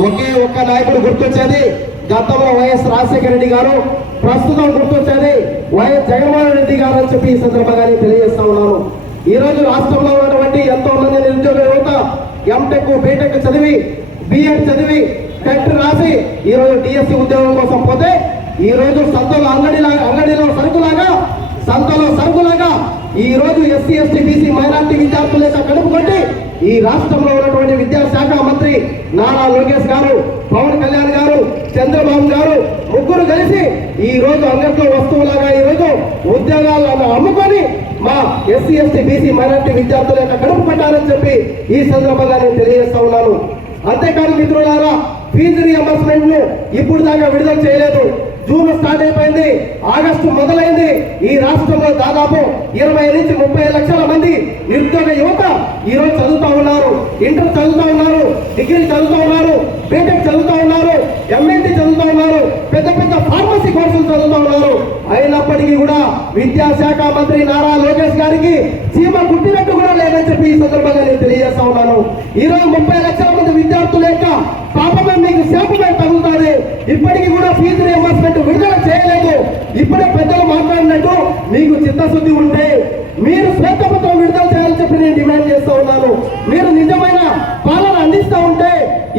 ఒకే ఒక్క నాయకుడు గుర్తొచ్చేది గతంలో వైఎస్ రాజశేఖర రెడ్డి గారు, ప్రస్తుతం గుర్తొచ్చేది వైఎస్ జగన్మోహన్ రెడ్డి గారు అని చెప్పి ఈ సందర్భంగా తెలియజేస్తా ఉన్నాను. ఈ రోజు రాష్ట్రంలో ఉన్నటువంటి ఎంతో మంది నిరుద్యోగ యువత ఎంటెక్ బీటెక్ చదివి బిఎడ్ చదివి టెట్ రాసి ఈ రోజు డిఎస్సి ఉద్యోగం కోసం పోతే ఈ రోజు సంతలో అంగడిలో సరుకులాగా ఈ రోజు ఎస్సీ ఎస్టీ బీసీ మైనార్టీ విద్యార్థుల యొక్క కడుపు కొట్టి ఈ రాష్ట్రంలో ఉన్నటువంటి విద్యాశాఖ మంత్రి నారా లోకేష్ గారు, పవన్ కళ్యాణ్ గారు, చంద్రబాబు గారు ముగ్గురు కలిసి ఈ రోజు అంగట్లో వస్తువులాగా ఈ రోజు ఉద్యోగాలను అమ్ముకొని మా ఎస్సీ ఎస్టీ బీసీ మైనార్టీ విద్యార్థుల యొక్క కడుపు పట్టారని చెప్పి ఈ సందర్భంగా నేను తెలియజేస్తా ఉన్నాను. అంతేకాదు మిత్రులారా, ఫీజు రియంబర్స్మెంట్ ను ఇప్పుడు దాకా విడుదల చేయలేదు. జూన్ స్టార్ట్ అయిపోయింది, ఆగస్టు మొదలైంది. ఈ రాష్ట్రంలో దాదాపు 20 నుంచి 30 లక్షల మంది నిరుద్యోగ యువత ఈ రోజు చదువుతా ఉన్నారు. ఇంటర్ చదువుతా ఉన్నారు, డిగ్రీ చదువుతా ఉన్నారు, బీటెక్ చదువుతా ఉన్నారు, ఎంఎల్టీ చదువుతా ఉన్నారు, పెద్ద పెద్ద ఫార్మసీ కోర్సులు చదువుతా ఉన్నారు. అయినప్పటికీ కూడా విద్యాశాఖ మంత్రి నారా లోకేష్ గారికి చీమ కుట్టినట్టు కూడా లేదని చెప్పి ఈ సందర్భంగా నేను తెలియజేస్తా ఉన్నాను. ఈ రోజు 30 లక్షల మంది విద్యార్థుల యొక్క పాపమే మీకు శాపమే తగులుతుంది. ఇప్పటికీ కూడా ఫీజు రియంబర్స్మెంట్ విడుదల చేయలేదు. ఇప్పుడే పెద్దలు మాట్లాడినట్టు మీకు చిత్తశుద్ధి ఉంటే మీరు శ్వేతపత్రం విడుదల చేయాలని చెప్పి నేను డిమాండ్ చేస్తూ ఉన్నాను. మీరు నిజమైన పాలన అందిస్తూ ఉంటే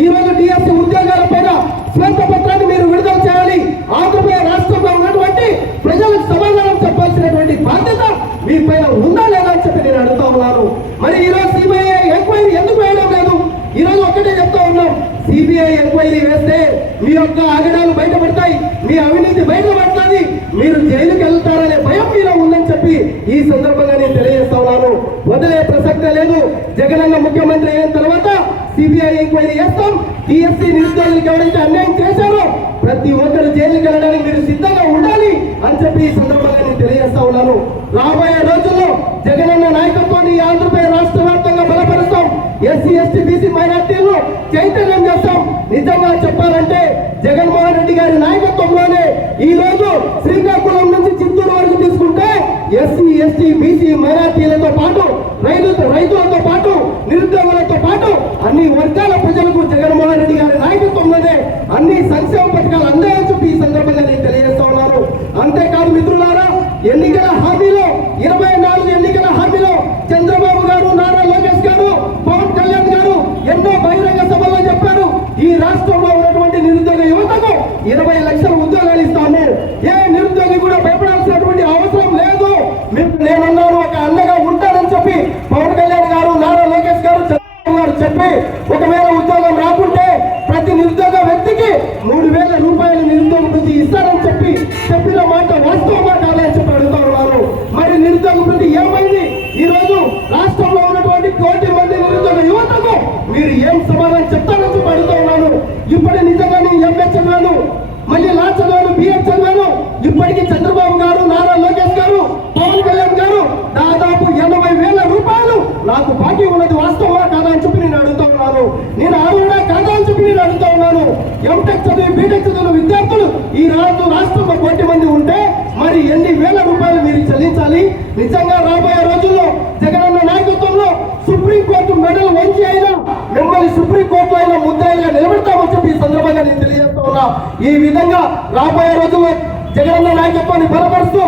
ఈ రోజు డిఎస్సి ఉద్యోగాల పైన శ్వేతపత్రాన్ని మీరు విడుదల చేయాలి. ఆంధ్రప్రదేశ్ రాష్ట్రంలో ఉన్నటువంటి ప్రజలకు సమాధానం చెప్పాల్సినటువంటి బాధ్యత మీ పైన ఉందా లేదా అని చెప్పి నేను అడుగుతా ఉన్నాను. మరి ఈ రోజు సిబిఐ ఎంక్వైరీ ఎందుకు వేయడం లేదు? ఈ రోజు ఒకటే చెప్తా ఉన్నాం, సిబిఐ ఎంక్వైరీ వేస్తే మీ యొక్క ఆగడాలు బయటపడతాయి, మీ అవినీతి బయటపడుతుంది, మీరు జైలుకి వెళ్తారనే భయం మీలో ఉందని చెప్పి ఈ సందర్భంగా నేను తెలియజేస్తా ఉన్నాను. వదిలే ప్రసక్తే లేదు. జగనన్న ముఖ్యమంత్రి అయిన తర్వాత సిబిఐ ఎంక్వైరీ చేస్తాం. టీఎస్సీ నిరుద్యోగులకు ఎవరైతే అన్యాయం చేశారో ప్రతి ఒక్కరు జైలుకి వెళ్ళడానికి మీరు సిద్ధంగా ఉండాలి అని చెప్పి ఈ సందర్భంగా నేను తెలియజేస్తా ఉన్నాను. రాబోయే రోజుల్లో జగనన్న నాయకత్వాన్ని ఆంధ్రప్రదేశ్ రాష్ట్ర వ్యాప్తంగా బలపరుస్తాం. ఎస్సీ ఎస్టీ బీసీ మైనార్టీలు చైతన్యం చేస్తాం. నిజంగా చెప్పాలంటే జగన్మోహన్ రెడ్డి గారి నాయకత్వంలోనే ఈ రోజు శ్రీకాకుళం నుంచి చిత్తూరు వరకు తీసుకుంటే ఎస్సీ ఎస్టీ బీసీ మైనార్టీలతో పాటు రైతులతో పాటు నిరుద్యోగులతో పాటు అన్ని వర్గాల ప్రజలకు జగన్మోహన్ రెడ్డి గారి నాయకత్వంలోనే అన్ని సంక్షేమ పథకాలు అందాయని చెప్పి ఈ సందర్భంగా నేను తెలియజేస్తా ఉన్నాను. అంతేకాదు మిత్రులారా, ఎన్నికల హామీలో 24 ఎన్నికల హామీలో చంద్రబాబు గారు, నారా లోకేష్ గారు, పవన్ కళ్యాణ్ గారు ఎన్నో బహిరంగ సభల్లో చెప్పారు, ఈ రాష్ట్రంలో ఉన్నటువంటి నిరుద్యోగ యువతకు 20 లక్షల ఉద్యోగాలు ఇస్తాము. ఏ నిరుద్యోగి కూడా భయపడాల్సినటువంటి అవసరం లేదు. నేనున్నాను, ఒక అండగా ఉంటానని చెప్పి పవన్ కళ్యాణ్ గారు, నారా లోకేష్ గారు, చంద్రబాబు గారు చెప్పి ఒకవేళ ఉద్యోగం రాకుంటే ప్రతి నిరుద్యోగ వ్యక్తికి 3,000 రూపాయలు నిరుద్యోగ వృత్తి ఇస్తారని చెప్పిన మాట వాస్తవమా కాదని చెప్పి అడుగుతా ఉన్నారు. మరి నిరుద్యోగ వృత్తి ఏమైంది? ఈ రోజు రాష్ట్రంలో ఉన్నటువంటి 1 కోటి మంది నిరుద్యోగ యువతకు మీరు ఏం సమాధానం చెప్తారని చెప్పి అడుగుతా ఉన్నాను. ఇప్పుడు నిజంగా నేను ఎంఏ చదివాను, మళ్ళీ లా చదివాను, బిఎడ్ చదివాను. ఇప్పటికీ చంద్రబాబు గారు, నారా లోకేష్ గారు, పవన్ కళ్యాణ్ గారు దాదాపు 80,000 రూపాయలు నాకు బాకీ ఉన్నది వాస్తవమా కాదా అని చెప్పి నేను అడుగుతా ఉన్నాను. నేను అర్హుడా కాదా అని చెప్పి నేను అడుగుతా ఉన్నాను. ఎంటెక్ చదివి బీటెక్ చదివిన విద్యార్థులు ఈ రాష్ట్రంలో 1 కోటి మంది ఉంటే మరి ఎన్ని వేల రూపాయలు మీరు చెల్లించాలి? నిజంగా రాబోయే రోజుల్లో జగనన్న నాయకత్వంలో సుప్రీంకోర్టు మెడల్ వంచి అయినా మిమ్మల్ని సుప్రీంకోర్టులో అయినా ముద్దాయిగా నిలబెడతామని చెప్పి ఈ సందర్భంగా నేను తెలియజేస్తా ఉన్నా. ఈ విధంగా రాబోయే రోజుల్లో జగనన్న నాయకత్వాన్ని బలపరుస్తూ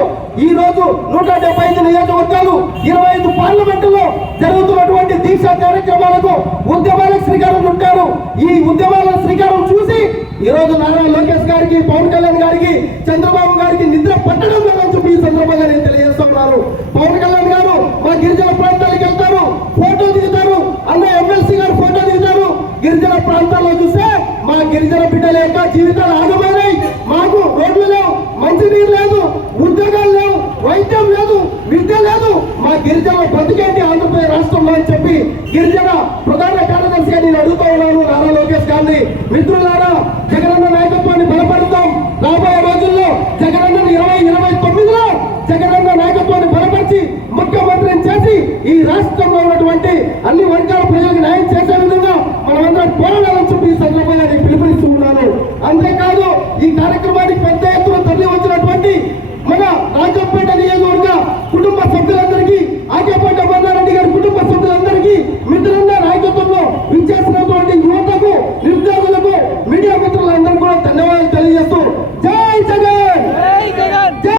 ఈ రోజు 175 నియోజకవర్గాలు 25 పార్లమెంటులో జరుగుతున్నటువంటి దీక్షా కార్యక్రమాలకు ఉద్యమాలకు శ్రీకారం చుట్టారు. ఈ ఉద్యమాల శ్రీకారం చూసి ఈ రోజు నారా లోకేష్ గారికి, పవన్ కళ్యాణ్ గారికి, చంద్రబాబు గారికి నిద్ర పట్టడం లేదని చెప్పి ఈ సందర్భంగా నేను తెలియజేస్తున్నారు. పవన్ కళ్యాణ్ గారు మా గిరిజన ప్రాంతాలకు వెళ్తారు, ఫోటో దిగుతారు, అన్న ఎమ్మెల్సీ గారు ఫోటో దిగుతారు. గిరిజన ప్రాంతాల్లో చూస్తే మా గిరిజన బిడ్డల యొక్క జీవితాలు ఆగమైనాయి. మాకు రోడ్లు లేవు, మంచినీరు లేదు, ఉద్యోగాలు లేవు, వైద్యం లేదు, విద్య లేదు. మా గిరిజన బతికేంటి ఆంధ్రప్రదేశ్ రాష్ట్రంలో అని చెప్పి గిరిజన ప్రధాన కార్యదర్శిగా నేను అడుగుతా ఉన్నాను నారా లోకేష్ గారిని. మిత్రులారా, జగనన్న నాయకత్వాన్ని బలపరుస్తాం. రాబోయే రోజుల్లో జగనన్న 2029లో జగనన్న నాయకత్వాన్ని బలపరిచి ముఖ్యమంత్రిని చేసి ఈ రాష్ట్రంలో ఉన్నటువంటి అన్ని వర్గాల ప్రజలకు న్యాయం చేసే విధంగా మనమందరం పోరాడాలని చెప్పి ఈ సందర్భంగా నేను పిలుపునిస్తూ ఉన్నాను. అంతేకాదు ఈ కార్యక్రమానికి పెద్ద ఎత్తున తరలి వచ్చినటువంటి మన రాజంపేట నియోజకవర్గ కుటుంబ సభ్యులందరికీ, ఆకేపాటి అమర్నారెడ్డి గారి కుటుంబ సభ్యులందరికీ, మిత్రులందరూ నాయకత్వంలో విచ్చేసినటువంటి యువతకు, నిరుద్యోగులకు ధన్యవాదాలు.